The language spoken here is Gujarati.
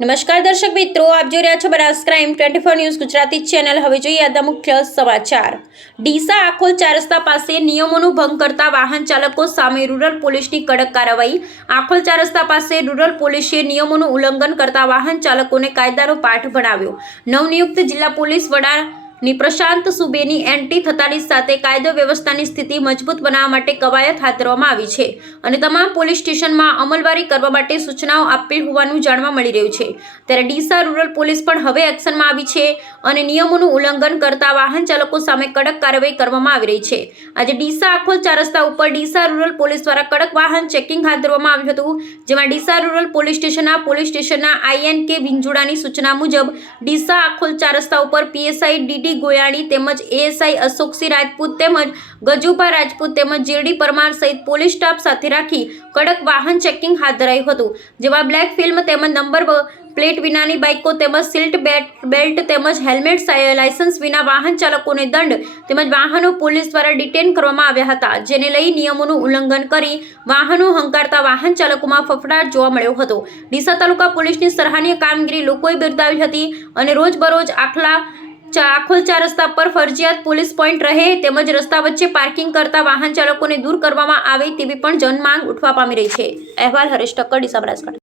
નમસ્કાર દર્શક મિત્રો, આપ જોઈ રહ્યા છો Banas crime 24 news Gujarati channel. હવે જોઈએ આજના મુખ્ય સમાચાર। ડીસા આખોલ 4 રસ્તા પાસે નિયમોનો ભંગ કરતા વાહન ચાલકો સામે રૂરલ પોલીસની કડક કાર્યવાહી। આખોલ 4 રસ્તા પાસે રૂરલ પોલીસે નિયમોનું ઉલ્લંઘન કરતા વાહન ચાલકોને કાયદાનો પાઠ ભણાવ્યો। નવનિયુક્ત જિલ્લા પોલીસ વડા ની પ્રશાંત સુબેની એન્ટી થતાની સાથે કાયદો વ્યવસ્થાની સ્થિતિ મજબૂત બનાવવા માટે કવાયત હાથ ધરવામાં આવી છે અને તમામ પોલીસ સ્ટેશનમાં અમલવારી કરવા માટે સૂચનાઓ આપેલ હોવાનું જાણવા મળી રહ્યું છે। ત્યારે ડીસા રૂરલ પોલીસ પણ હવે એક્શનમાં આવી છે અને નિયમોનું ઉલ્લંઘન કરતા વાહન ચાલકો સામે કડક કાર્યવાહી કરવામાં આવી રહી છે। આજે ડીસા આખોલ 4 રસ્તા ઉપર ડીસા રૂરલ પોલીસ દ્વારા કડક વાહન ચેકિંગ હાથ ધરવામાં આવ્યું હતું, જેમાં ડીસા રૂરલ પોલીસ સ્ટેશનના INK વિંજોડાની સૂચના મુજબ ડીસા આખોલ 4 રસ્તા ઉપર PSI DD ગોયાણી તેમજ ASI અશોકસિંહ રાજપૂત તેમજ ગજુભા રાજપૂત તેમજ જીરડી પરમાર સહિત પોલીસ સ્ટાફ સાથે રાખી કડક વાહન ચેકિંગ હાથ ધરાયું હતું, જેમાં બ્લેક ફિલ્મ તેમજ નંબર પ્લેટ વિનાની બાઇકો તેમજ સીટ બેલ્ટ તેમજ હેલ્મેટ લાયસન્સ વિના વાહન ચાલકોને દંડ તેમજ વાહનો પોલીસ દ્વારા ડિટેન કરવામાં આવ્યા હતા, જેને લઈ નિયમોનું ઉલ્લંઘન કરી વાહનો હંકારતા વાહન ચાલકોમાં ફફડાટ જોવા મળ્યો હતો। ડીસા તાલુકા પોલીસની સરાહનીય કામગીરી લોકોએ બિરદાવી હતી અને રોજબરોજ આખોલ 4 રસ્તા પર ફરજિયાત પોલીસ પોઈન્ટ રહે તેમજ રસ્તા વચ્ચે પાર્કિંગ કરતા વાહન ચાલકોને દૂર કરવામાં આવે તેવી પણ જનમાંગ ઉઠવા પામી રહી છે। અહેવાલ હરેશ ઠક્કર, ડીસા બનાસકાંઠા।